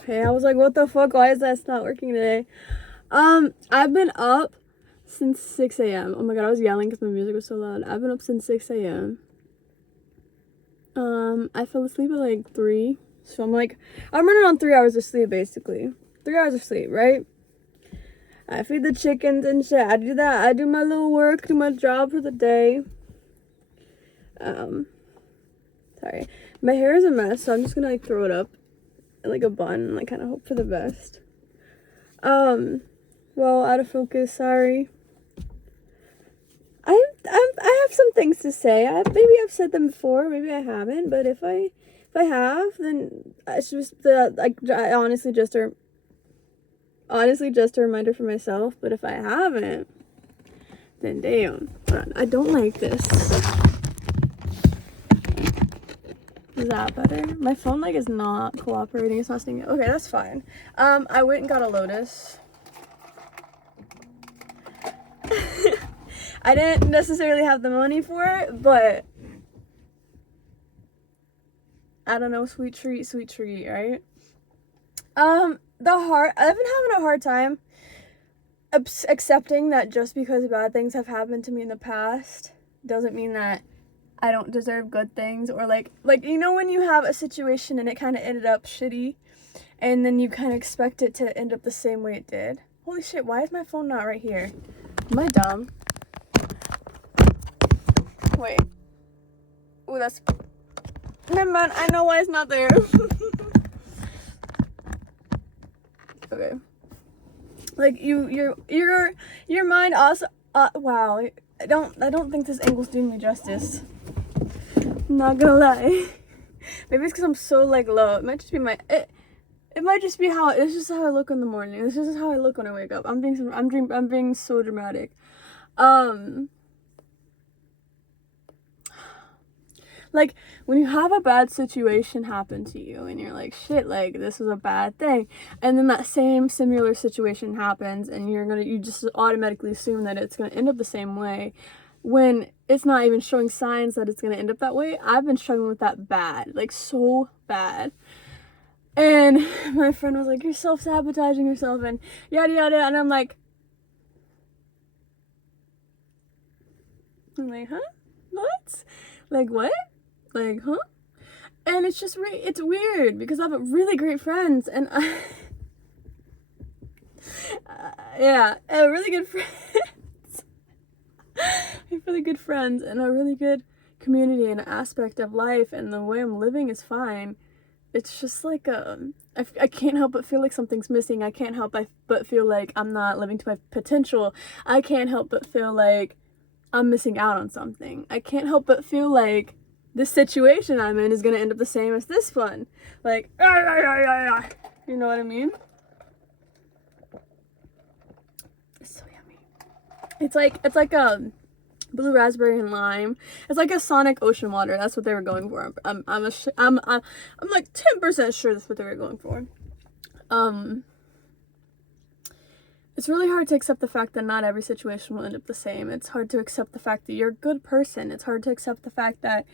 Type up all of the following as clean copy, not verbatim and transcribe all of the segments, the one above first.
Okay, I was like, what the fuck? Why is that not working today? I've been up since 6 a.m. Oh my god, I was yelling because my music was so loud. I've been up since 6 a.m. I fell asleep at like 3. So I'm running on 3 hours of sleep basically. 3 hours of sleep, right? I feed the chickens and shit. I do that. I do my little work, do my job for the day. Sorry. My hair is a mess, so I'm just gonna like throw it up in like a bun and like kind of hope for the best. Well, out of focus, sorry. I have some things to say. Maybe I've said them before, maybe I haven't, but if I have, then it's just honestly just a reminder for myself. But if I haven't, then damn. I don't like this. Is that better? My phone like is not cooperating. It's not stinging. Okay, that's fine. I went and got a Lotus. I didn't necessarily have the money for it, but I don't know, sweet treat, right? I've been having a hard time accepting that just because bad things have happened to me in the past doesn't mean that I don't deserve good things, or like you know when you have a situation and it kind of ended up shitty and then you kind of expect it to end up the same way it did. Holy shit, why is my phone not right here? Am I dumb? Wait. Oh, that's... Never mind, I know why it's not there. Okay. Like, your mind also... wow. I don't think this angle's doing me justice. I'm not gonna lie. Maybe it's because I'm so, like, low. It might just be my... It might just be it's just how I look in the morning. This is how I look when I wake up. I'm being so dramatic. Like, when you have a bad situation happen to you and you're like, shit, like, this is a bad thing, and then that same similar situation happens and you just automatically assume that it's gonna end up the same way when it's not even showing signs that it's gonna end up that way. I've been struggling with that bad, like, so bad. And my friend was like, you're self-sabotaging yourself and yada yada, and I'm like, huh? What? Like, what? Like, huh? And it's just it's weird because I have really great friends and yeah, really good friends. I have really good friends and a really good community and aspect of life, and the way I'm living is fine. It's just like I can't help but feel like something's missing. I can't help but feel like I'm not living to my potential. I can't help but feel like I'm missing out on something. I can't help but feel like this situation I'm in is gonna end up the same as this one. Like, you know what I mean? It's so yummy. It's like blue raspberry and lime. It's like a Sonic ocean water. That's what they were going for. I'm like 10% sure that's what they were going for. It's really hard to accept the fact that not every situation will end up the same. It's hard to accept the fact that you're a good person. It's hard to accept the fact that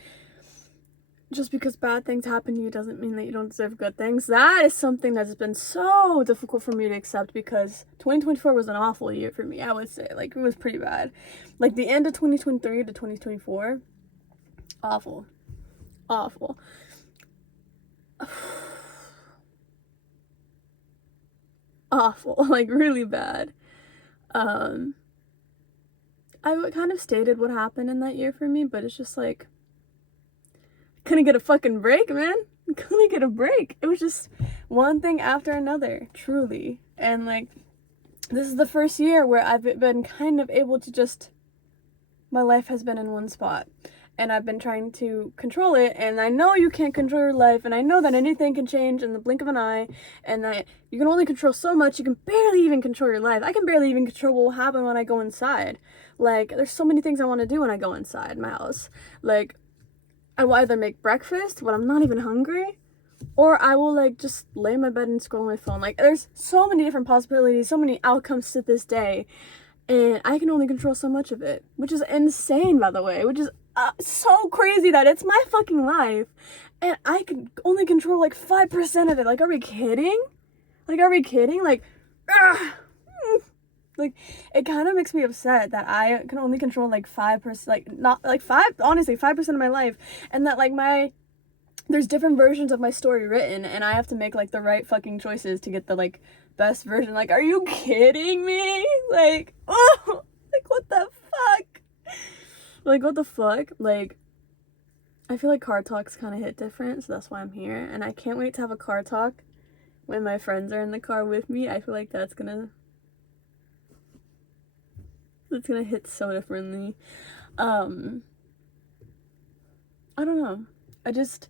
just because bad things happen to you doesn't mean that you don't deserve good things. That is something that's been so difficult for me to accept because 2024 was an awful year for me, I would say. Like, it was pretty bad. Like, the end of 2023 to 2024, awful. Awful. Awful. Like, really bad. I kind of stated what happened in that year for me, but it's just like, couldn't get a fucking break, man. Couldn't get a break. It was just one thing after another, truly. And like, this is the first year where I've been kind of able to just, my life has been in one spot and I've been trying to control it, and I know you can't control your life, and I know that anything can change in the blink of an eye, and that you can only control so much. You can barely even control your life. I can barely even control what will happen when I go inside. Like, there's so many things I want to do when I go inside my house. Like, I will either make breakfast when I'm not even hungry, or I will like just lay in my bed and scroll my phone. Like, there's so many different possibilities, so many outcomes to this day, and I can only control so much of it, which is insane, by the way, which is so crazy that it's my fucking life and I can only control like 5% of it. Like, are we kidding? Like, are we kidding? Like, like, it kind of makes me upset that I can only control like 5%, like not like 5% of my life, and that like there's different versions of my story written, and I have to make like the right fucking choices to get the like best version. Like, are you kidding me? Like, oh, like what the fuck? Like, what the fuck? Like, I feel like car talks kind of hit different, so that's why I'm here, and I can't wait to have a car talk when my friends are in the car with me. I feel like it's gonna hit so differently. I don't know. I just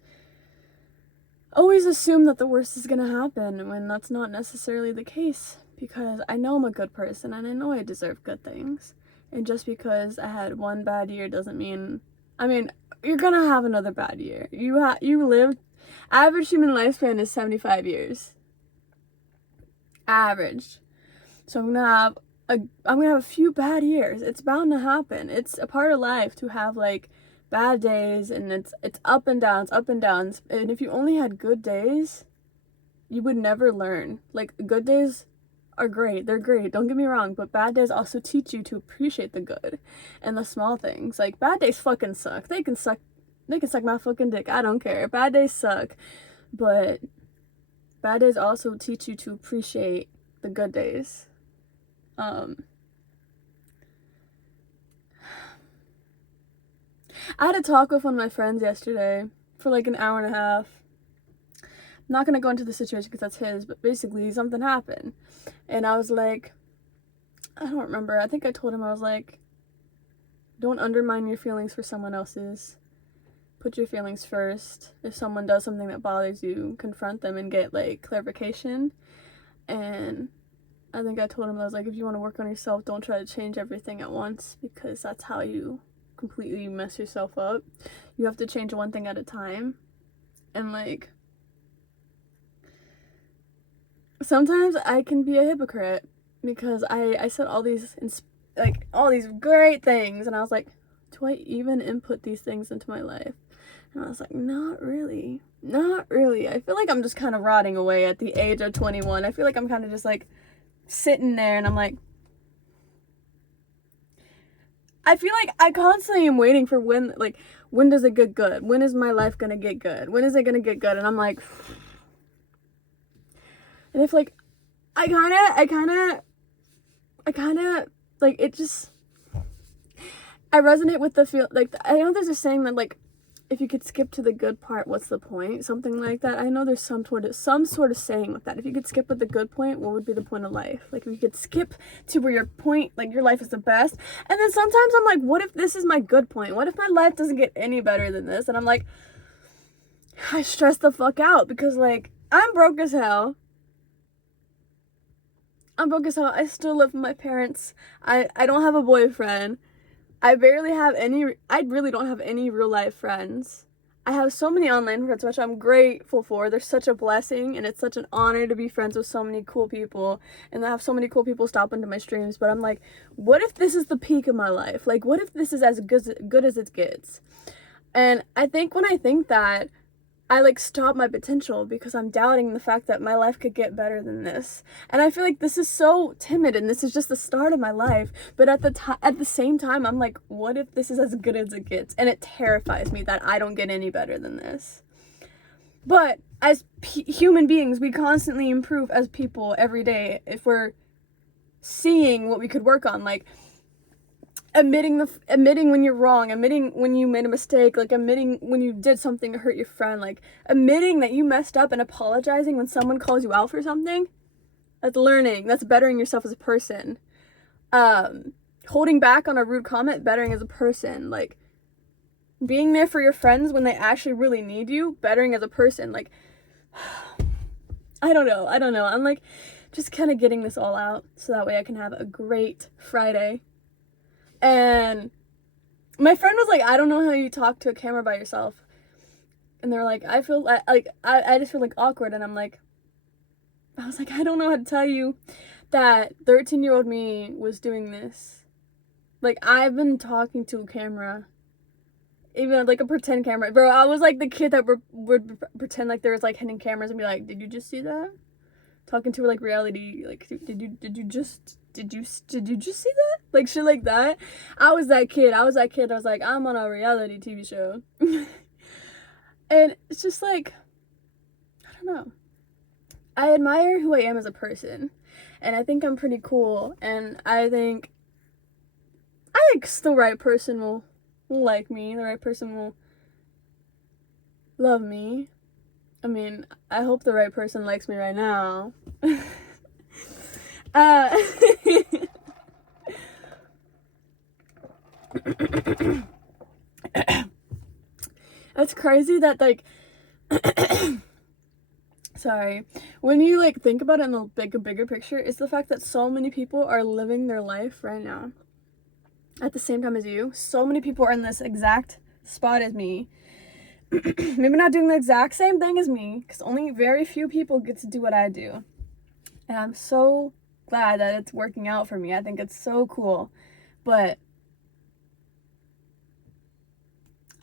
always assume that the worst is gonna happen when that's not necessarily the case, because I know I'm a good person and I know I deserve good things. And just because I had one bad year doesn't mean, I mean, you're gonna have another bad year. You lived, average human lifespan is 75 years. Average. So I'm gonna have a few bad years. It's bound to happen. It's a part of life to have like bad days, and it's up and downs, up and downs. And if you only had good days, you would never learn. Like, good days are great. They're great. Don't get me wrong, but bad days also teach you to appreciate the good and the small things. Like, bad days fucking suck. They can suck my fucking dick. I don't care. Bad days suck. But bad days also teach you to appreciate the good days. I had a talk with one of my friends yesterday for like an hour and a half. I'm not gonna go into the situation because that's his, but basically something happened. And I was like, I don't remember. I think I told him, I was like, don't undermine your feelings for someone else's. Put your feelings first. If someone does something that bothers you, confront them and get like clarification. And I think I told him, I was like, if you want to work on yourself, don't try to change everything at once, because that's how you completely mess yourself up. You have to change one thing at a time. And like, sometimes I can be a hypocrite because I said all these great things, and I was like, do I even input these things into my life? And I was like, not really. I feel like I'm just kind of rotting away at the age of 21. I feel like I'm kind of just like sitting there, and I'm like, I feel like I constantly am waiting for when does it get good? When is my life gonna get good? When is it gonna get good? And I'm like, and if like, I kind of like, it just, I resonate with the feel, like, I know there's a saying that like, if you could skip to the good part, what's the point? Something like that. I know there's some sort of saying with that. If you could skip at the good point, what would be the point of life? Like, if you could skip to where your point, like, your life is the best. And then sometimes I'm like, what if this is my good point? What if my life doesn't get any better than this? And I'm like, I stress the fuck out, because like, I'm broke as hell. I still live with my parents. I don't have a boyfriend. I really don't have any real life friends. I have so many online friends, which I'm grateful for. They're such a blessing, and it's such an honor to be friends with so many cool people, and I have so many cool people stop into my streams. But I'm like, what if this is the peak of my life? Like, what if this is as good as it gets? And I think when I think that, I like stop my potential, because I'm doubting the fact that my life could get better than this. And I feel like this is so timid, and this is just the start of my life. But at the same time, I'm like, what if this is as good as it gets? And it terrifies me that I don't get any better than this. But as human beings, we constantly improve as people every day if we're seeing what we could work on. Like, admitting when you're wrong, admitting when you made a mistake, like admitting when you did something to hurt your friend, like admitting that you messed up and apologizing when someone calls you out for something. That's learning. That's bettering yourself as a person. Holding back on a rude comment, bettering as a person. Like, being there for your friends when they actually really need you, bettering as a person. Like, I don't know. I'm like, just kind of getting this all out so that way I can have a great Friday. And my friend was like, I don't know how you talk to a camera by yourself. And they're like, I feel like, I just feel like awkward. And I was like, I don't know how to tell you that 13-year-old me was doing this. Like, I've been talking to a camera, even like a pretend camera. Bro, I was like the kid that would pretend like there was like hidden cameras and be like, did you just see that? talking to her like reality, like, did you just see that? Like shit like that. I was that kid. I was like, I'm on a reality TV show. And it's just like, I don't know. I admire who I am as a person. And I think I'm pretty cool. And I think the right person will like me. The right person will love me. I mean, I hope the right person likes me right now. It's crazy that, like, sorry, when you, like, think about it in the bigger picture, it's the fact that so many people are living their life right now at the same time as you. So many people are in this exact spot as me. Maybe not doing the exact same thing as me, because only very few people get to do what I do. And I'm so glad that it's working out for me. I think it's so cool. But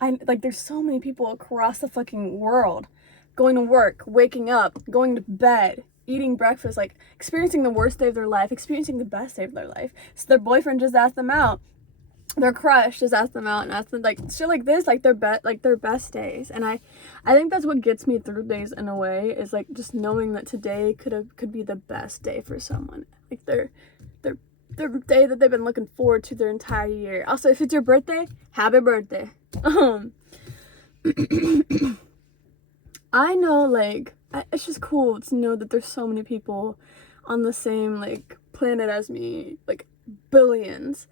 there's so many people across the fucking world going to work, waking up, going to bed, eating breakfast, like experiencing the worst day of their life, experiencing the best day of their life. So their boyfriend just asked them out. Their crush just asked them out and asked them, like, shit like this, like their best days. And I think that's what gets me through days in a way, is like just knowing that today could be the best day for someone. Like their day that they've been looking forward to their entire year. Also, if it's your birthday, happy birthday. I know, like, it's just cool to know that there's so many people on the same, like, planet as me, like, billions,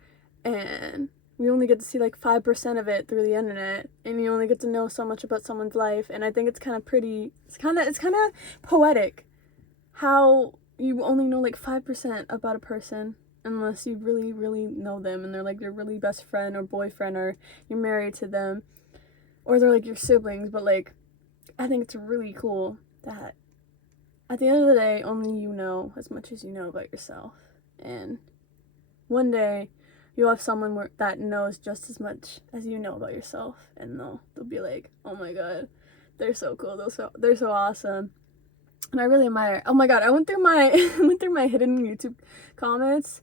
and we only get to see, like, 5% of it through the internet, and you only get to know so much about someone's life, and I think it's kind of pretty, it's kind of poetic, how you only know, like, 5% about a person, unless you really, really know them, and they're, like, your really best friend or boyfriend, or you're married to them, or they're, like, your siblings. But, like, I think it's really cool that at the end of the day, only you know as much as you know about yourself. And one day, you'll have someone that knows just as much as you know about yourself. And they'll be like, oh my god, they're so cool, they're so awesome. And I really admire. Oh my god, I went through my hidden YouTube comments.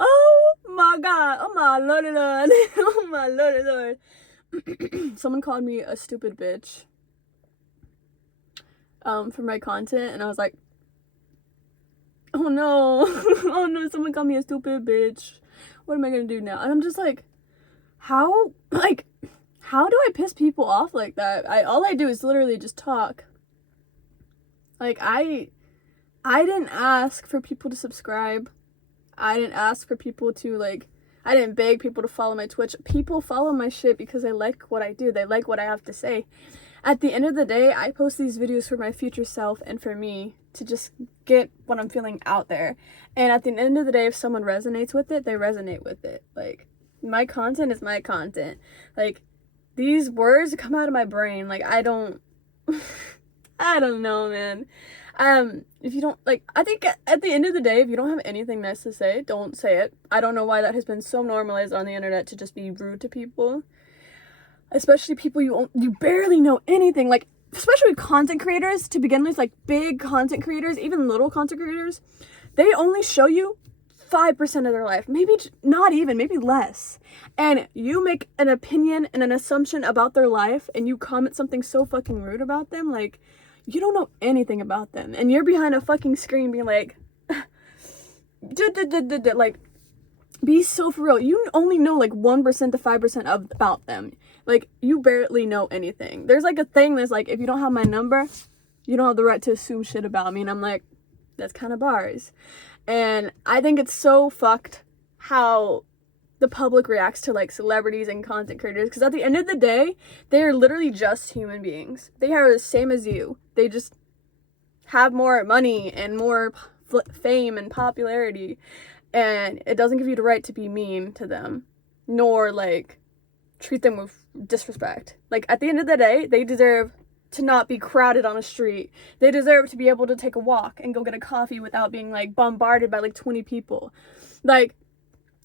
Oh my god, oh my lordy lord, oh my lordy lord. Someone called me a stupid bitch for my content, and I was like, oh no, oh no, someone called me a stupid bitch. What am I gonna do now? And I'm just like, how do I piss people off like that? All I do is literally just talk. Like, I didn't ask for people to subscribe. I didn't ask for people to, like, I didn't beg people to follow my Twitch. People follow my shit because they like what I do. They like what I have to say. At the end of the day, I post these videos for my future self and for me to just get what I'm feeling out there. And at the end of the day, if someone resonates with it, they resonate with it. Like, my content is my content. Like, these words come out of my brain. Like, I don't know, man. If you don't, like, I think at the end of the day, if you don't have anything nice to say, don't say it. I don't know why that has been so normalized on the internet to just be rude to people. Especially people you barely know anything. Like, especially content creators, to begin with, like, big content creators, even little content creators, they only show you 5% of their life. Maybe not even, maybe less. And you make an opinion and an assumption about their life, and you comment something so fucking rude about them, like, you don't know anything about them, and you're behind a fucking screen being like, like, be so for real. You only know like 1% to 5% about them. Like, you barely know anything. There's like a thing that's like, if you don't have my number, you don't have the right to assume shit about me. And I'm like, that's kind of bars. And I think it's so fucked how the public reacts to, like, celebrities and content creators, because at the end of the day, they are literally just human beings. They are the same as you. They just have more money and more fame and popularity, and it doesn't give you the right to be mean to them, nor, like, treat them with disrespect. Like, at the end of the day, they deserve to not be crowded on a street. They deserve to be able to take a walk and go get a coffee without being, like, bombarded by, like, 20 people. Like,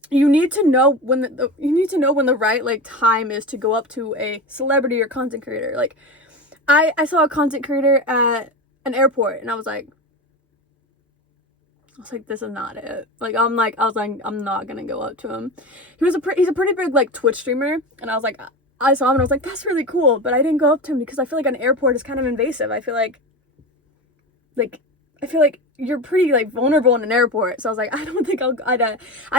you need to know when the right, like, time is to go up to a celebrity or content creator. Like, I saw a content creator at an airport, and I was like, this is not it. I'm not gonna go up to him. He's a pretty big, like, Twitch streamer, and I was like, I saw him and I was like, that's really cool, but I didn't go up to him because I feel like an airport is kind of invasive. I feel like you're pretty, like, vulnerable in an airport, so I was like, I don't think I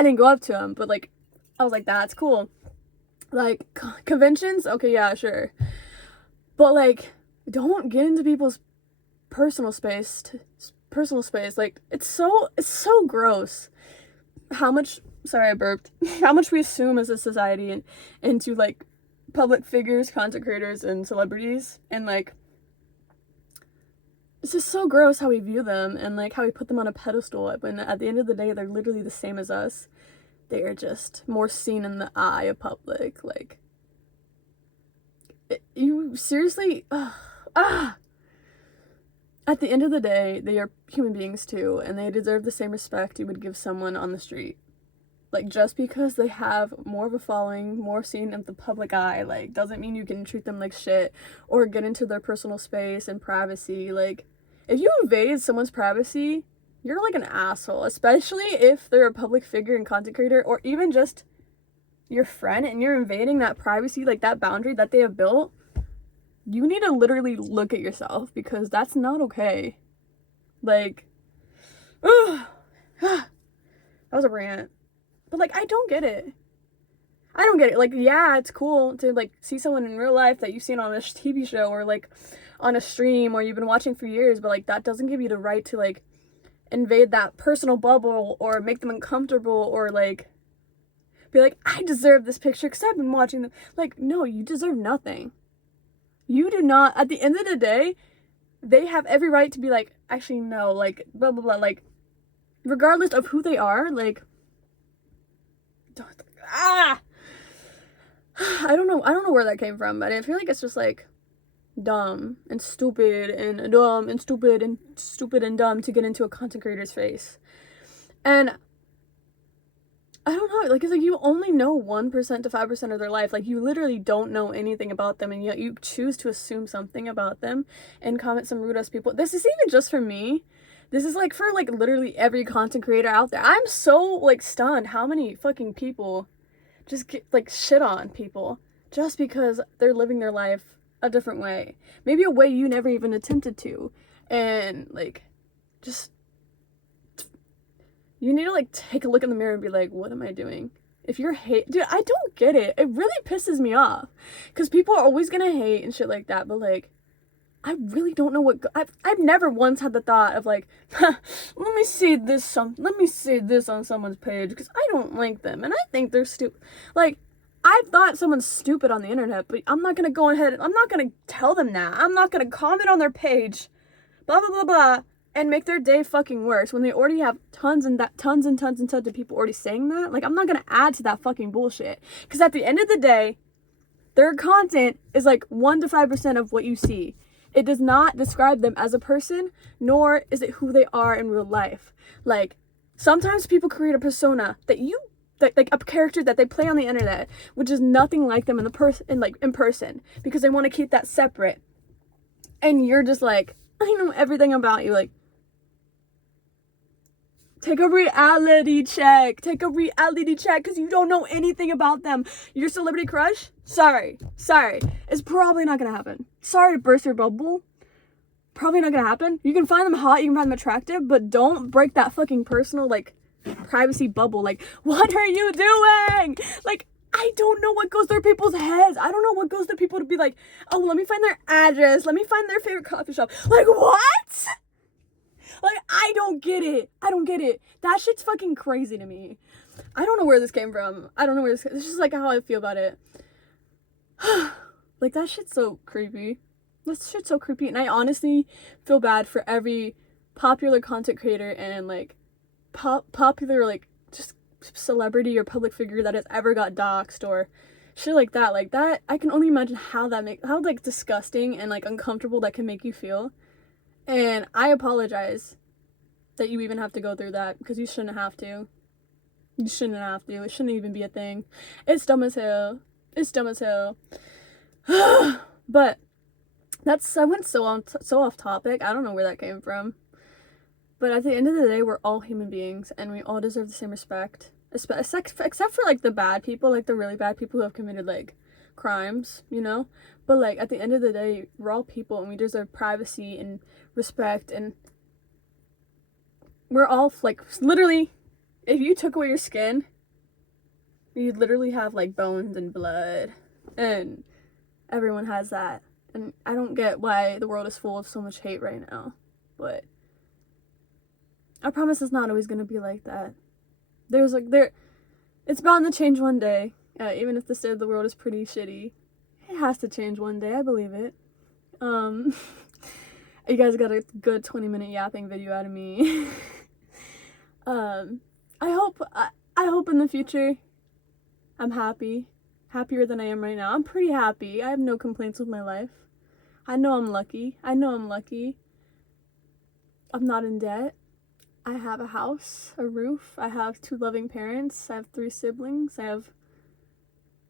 didn't go up to him, but, like, I was like, that's cool. Like, conventions, okay, yeah, sure, but, like, don't get into people's personal space. Like, it's so gross how much, sorry, I burped, how much we assume as a society and into, like, public figures, content creators, and celebrities, and, like, it's just so gross how we view them and, like, how we put them on a pedestal when at the end of the day they're literally the same as us. They are just more seen in the eye of public. Like, you seriously, at the end of the day, they are human beings too, and they deserve the same respect you would give someone on the street. Like, just because they have more of a following, more seen in the public eye, like, doesn't mean you can treat them like shit or get into their personal space and privacy. Like, if you invade someone's privacy, you're, like, an asshole, especially if they're a public figure and content creator, or even just your friend, and you're invading that privacy, like, that boundary that they have built. You need to literally look at yourself, because that's not okay. Like, that was a rant. But, like, I don't get it. Like, yeah, it's cool to, like, see someone in real life that you've seen on a TV show or, like, on a stream or you've been watching for years, but, like, that doesn't give you the right to, like, invade that personal bubble or make them uncomfortable or, like, be like, I deserve this picture because I've been watching them. Like, no, you deserve nothing. You do not. At the end of the day, they have every right to be like, actually, no, like, blah, blah, blah. Like, regardless of who they are, like, I don't know where that came from, but I feel like it's just, like, dumb and stupid and dumb and stupid and stupid and dumb to get into a content creator's face. And I don't know, like, it's like you only know 1% to 5% of their life. Like, you literally don't know anything about them, and yet you choose to assume something about them and comment some rude ass people. This is even just for me. This is, like, for, like, literally every content creator out there. I'm so, like, stunned how many fucking people just get, like, shit on people just because they're living their life a different way. Maybe a way you never even attempted to. And, like, just, you need to, like, take a look in the mirror and be like, what am I doing? If you're dude, I don't get it. It really pisses me off. Because people are always gonna hate and shit like that, but, like, I really don't know what, I've never once had the thought of, like, let me see this on someone's page, because I don't like them, and I think they're stupid. Like, I thought someone's stupid on the internet, but I'm not gonna go ahead, I'm not gonna tell them that. I'm not gonna comment on their page, blah, blah, blah, blah, and make their day fucking worse when they already have tons of people already saying that. Like, I'm not gonna add to that fucking bullshit, because at the end of the day, their content is, like, 1 to 5% of what you see. It does not describe them as a person, nor is it who they are in real life. Like, sometimes people create a persona like a character that they play on the internet, which is nothing like them in person, because they want to keep that separate. And you're just like, I know everything about you. Like, take a reality check, because you don't know anything about them. Your celebrity crush? Sorry. It's probably not gonna happen. Sorry to burst your bubble. Probably not gonna happen. You can find them hot, you can find them attractive, but don't break that fucking personal, like, privacy bubble. Like, what are you doing? Like, I don't know what goes through people's heads. I don't know what goes through people to be like, oh, let me find their address. Let me find their favorite coffee shop. Like, what? Like, I don't get it. That shit's fucking crazy to me. I don't know where this came from. It's just, like, how I feel about it. Like, that shit's so creepy. And I honestly feel bad for every popular content creator and, like, popular, like, just celebrity or public figure that has ever got doxxed or shit like that. Like, that, I can only imagine how like, disgusting and, like, uncomfortable that can make you feel. And I apologize that you even have to go through that, because you shouldn't have to. It shouldn't even be a thing. It's dumb as hell. But I went so off topic. I don't know where that came from. But at the end of the day, we're all human beings, and we all deserve the same respect. Except for, like, the bad people, like, the really bad people who have committed, like, crimes, you know? But, like, at the end of the day, we're all people, and we deserve privacy and respect, and we're all, like, literally, if you took away your skin, you'd literally have, like, bones and blood, and everyone has that. And I don't get why the world is full of so much hate right now, but I promise it's not always gonna be like that. It's bound to change one day. Even if the state of the world is pretty shitty, it has to change one day. I believe it. You guys got a good 20-minute yapping video out of me. I hope in the future I'm happier than I am right now. I'm pretty happy. I have no complaints with my life. I know I'm lucky. I'm not in debt. I have a house, a roof, I have 2 loving parents, I have 3 siblings, I have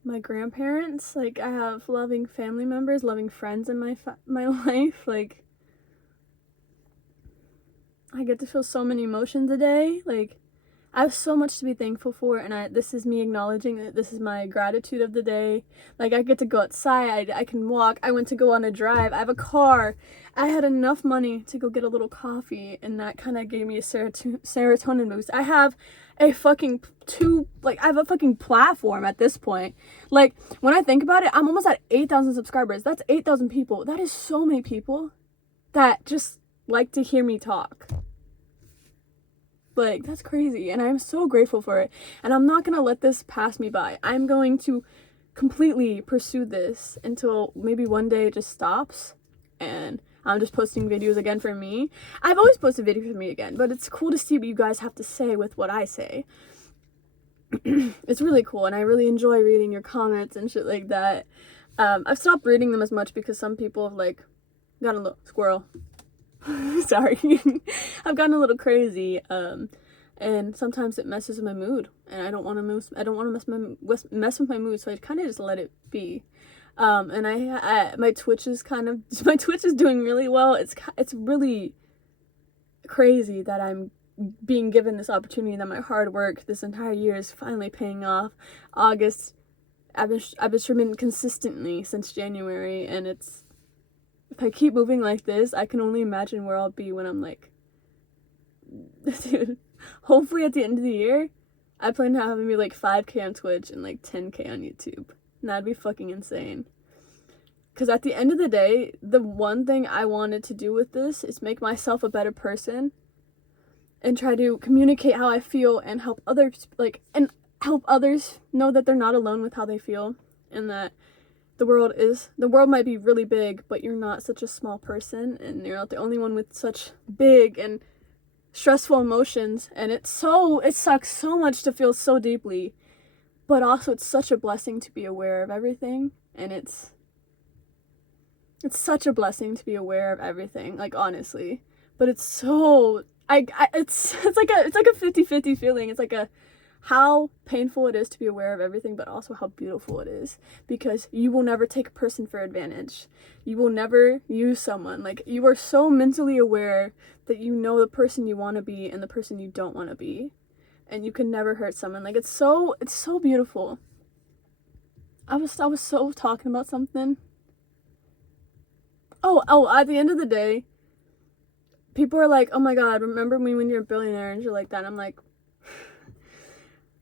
my grandparents, like, I have loving family members, loving friends in my life, like, I get to feel so many emotions a day, like, I have so much to be thankful for, and this is me acknowledging that this is my gratitude of the day. Like, I get to go outside, I can walk, I went to go on a drive, I have a car, I had enough money to go get a little coffee, and that kind of gave me a serotonin boost. I have a fucking platform at this point. Like, when I think about it, I'm almost at 8,000 subscribers. That's 8,000 people. That is so many people that just like to hear me talk. Like, that's crazy, and I'm so grateful for it, and I'm not gonna let this pass me by. I'm going to completely pursue this until maybe one day it just stops, and I'm just posting videos again for me. I've always posted videos for me again, but it's cool to see what you guys have to say with what I say. It's really cool, and I really enjoy reading your comments and shit like that. I've stopped reading them as much because some people have, like, gotten a little squirrel. Sorry. I've gotten a little crazy, and sometimes it messes with my mood, and I don't want to mess with my mood, so I kind of just let it be. And my Twitch is doing really well. It's really crazy that I'm being given this opportunity, that my hard work this entire year is finally paying off. August, I've been streaming consistently since January, and if I keep moving like this, I can only imagine where I'll be when I'm like, dude, hopefully at the end of the year, I plan to have maybe like 5K on Twitch and like 10K on YouTube. And that'd be fucking insane. Because at the end of the day, the one thing I wanted to do with this is make myself a better person and try to communicate how I feel and help others know that they're not alone with how they feel, and that the world might be really big, but you're not such a small person, and you're not the only one with such big and stressful emotions, and it sucks so much to feel so deeply, but also it's such a blessing to be aware of everything, and it's such a blessing to be aware of everything, like, honestly. But it's so it's like a 50-50 feeling. It's like how painful it is to be aware of everything, but also how beautiful it is, because you will never take a person for advantage. You will never use someone. Like, you are so mentally aware that you know the person you want to be and the person you don't want to be, and you can never hurt someone. Like, it's so beautiful. I was so talking about something. Oh, at the end of the day, people are like, oh my god, remember me when you're a billionaire and shit like that. And I'm like,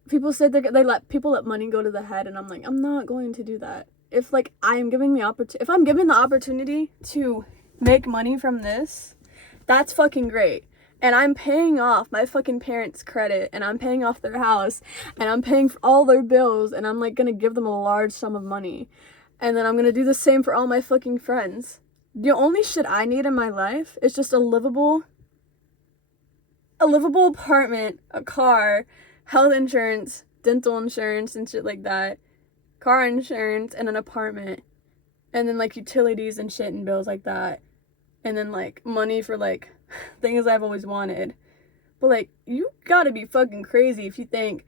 people say they let money go to the head, and I'm like, I'm not going to do that. If I'm given the opportunity to make money from this, that's fucking great. And I'm paying off my fucking parents' credit, and I'm paying off their house, and I'm paying for all their bills, and I'm like gonna give them a large sum of money. And then I'm gonna do the same for all my fucking friends. The only shit I need in my life is just a livable apartment, a car, health insurance, dental insurance and shit like that, car insurance, and an apartment, and then like utilities and shit and bills like that, and then like money for like things I've always wanted. But like, you gotta be fucking crazy if you think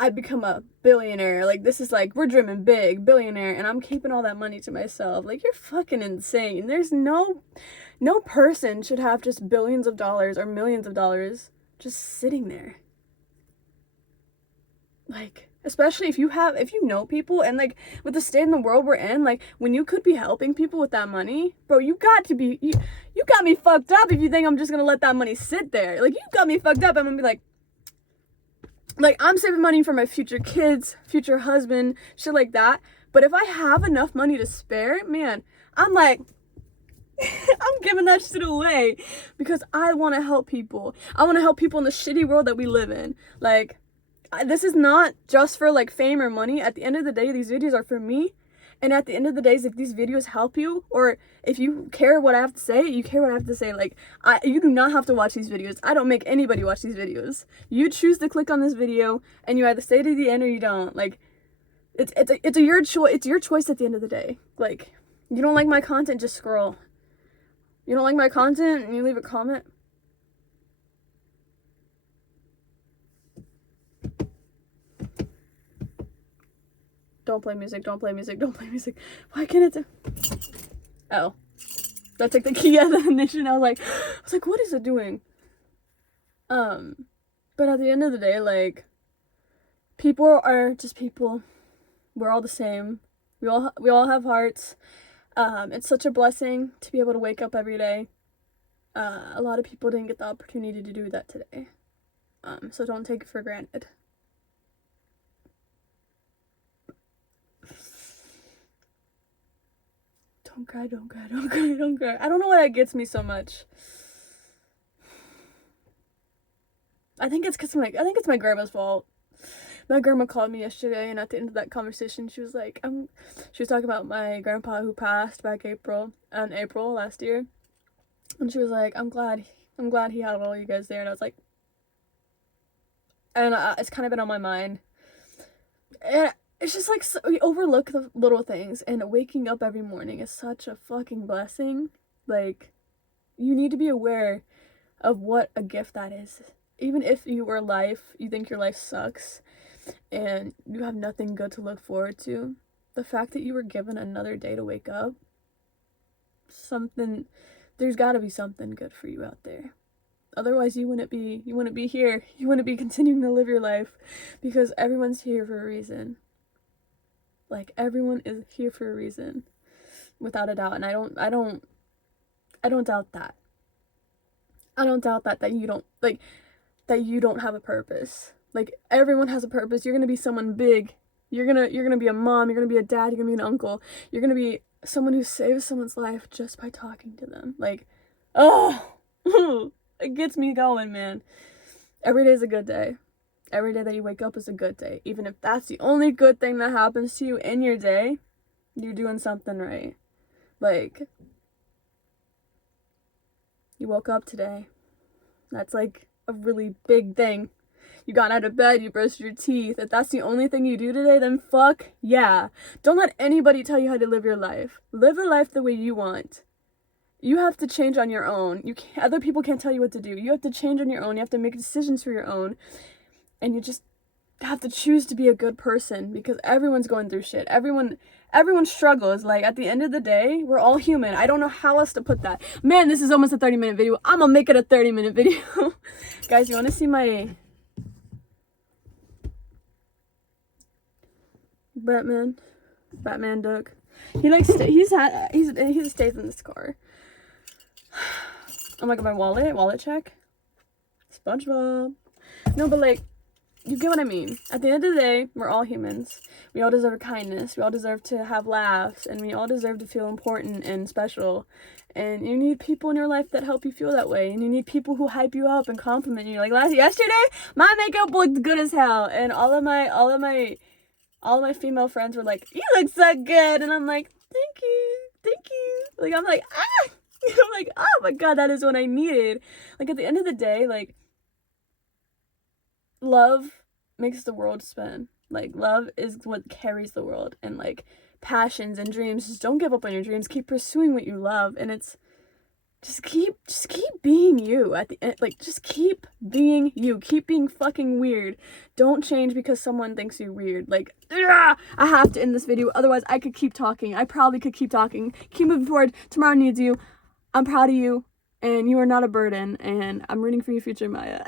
I become a billionaire. Like, this is like, we're dreaming big, billionaire, and I'm keeping all that money to myself. Like, you're fucking insane. There's no person should have just billions of dollars or millions of dollars just sitting there. Like, especially if you know people, and like with the state in the world we're in, like when you could be helping people with that money, bro, you got me fucked up if you think I'm just gonna let that money sit there. Like, you got me fucked up. I'm gonna be like I'm saving money for my future kids, future husband, shit like that. But if I have enough money to spare, man, I'm like I'm giving that shit away because I want to help people. I want to help people in the shitty world that we live in. Like, this is not just for like fame or money. At the end of the day, these videos are for me. And at the end of the day, if these videos help you, or if you care what I have to say, you care what I have to say. Like, you do not have to watch these videos. I don't make anybody watch these videos. You choose to click on this video, and you either stay to the end or you don't. Like, it's your choice. It's your choice at the end of the day. Like, you don't like my content, just scroll. You don't like my content, and you leave a comment. Don't play music, don't play music, don't play music. Why can't it do? Oh. That's like the key of the ignition. I was like, what is it doing? But at the end of the day, like, people are just people. We're all the same. We all have hearts. It's such a blessing to be able to wake up every day. A lot of people didn't get the opportunity to do that today. So don't take it for granted. Don't cry, don't cry, don't cry, don't cry. I don't know why that gets me so much. I think it's my grandma's fault. My grandma called me yesterday, and at the end of that conversation, she was like, she was talking about my grandpa who passed back in April last year. And she was like, I'm glad he had all you guys there. And I was like, and it's kind of been on my mind. And it's just like, so we overlook the little things, and waking up every morning is such a fucking blessing. Like, you need to be aware of what a gift that is. Even if you think your life sucks and you have nothing good to look forward to, the fact that you were given another day to wake up, there's gotta be something good for you out there. Otherwise, you wouldn't be here. You wouldn't be continuing to live your life, because everyone's here for a reason. Like, everyone is here for a reason, without a doubt. And I don't doubt that. I don't doubt that you don't have a purpose. Like, everyone has a purpose. You're gonna be someone big. You're gonna be a mom. You're gonna be a dad. You're gonna be an uncle. You're gonna be someone who saves someone's life just by talking to them. Like, oh, it gets me going, man. Every day is a good day. Every day that you wake up is a good day. Even if that's the only good thing that happens to you in your day, you're doing something right. Like, you woke up today. That's like a really big thing. You got out of bed, you brushed your teeth. If that's the only thing you do today, then fuck yeah. Don't let anybody tell you how to live your life. Live your life the way you want. You have to change on your own. Other people can't tell you what to do. You have to change on your own. You have to make decisions for your own. And you just have to choose to be a good person, because everyone's going through shit. Everyone struggles. Like, at the end of the day, we're all human. I don't know how else to put that. Man, this is almost a 30-minute video. I'm gonna make it a 30-minute video. Guys, you want to see my Batman duck? He stays in this car. Oh my god, my wallet check. SpongeBob. No, but like, you get what I mean. At the end of the day, we're all humans. We all deserve kindness. We all deserve to have laughs. And we all deserve to feel important and special. And you need people in your life that help you feel that way. And you need people who hype you up and compliment you. Like, yesterday, my makeup looked good as hell. And all of my female friends were like, you look so good. And I'm like, thank you. Like, I'm like, ah! I'm like, oh my god, that is what I needed. Like, at the end of the day, like, love makes the world spin. Like, love is what carries the world. And like, passions and dreams, just don't give up on your dreams. Keep pursuing what you love. And just keep being you at the end. Like, just keep being you. Keep being fucking weird. Don't change because someone thinks you're weird. Like, I have to end this video, otherwise I could keep talking. I probably could keep talking. Keep moving forward. Tomorrow needs you. I'm proud of you, and you are not a burden, and I'm rooting for your future, Maya.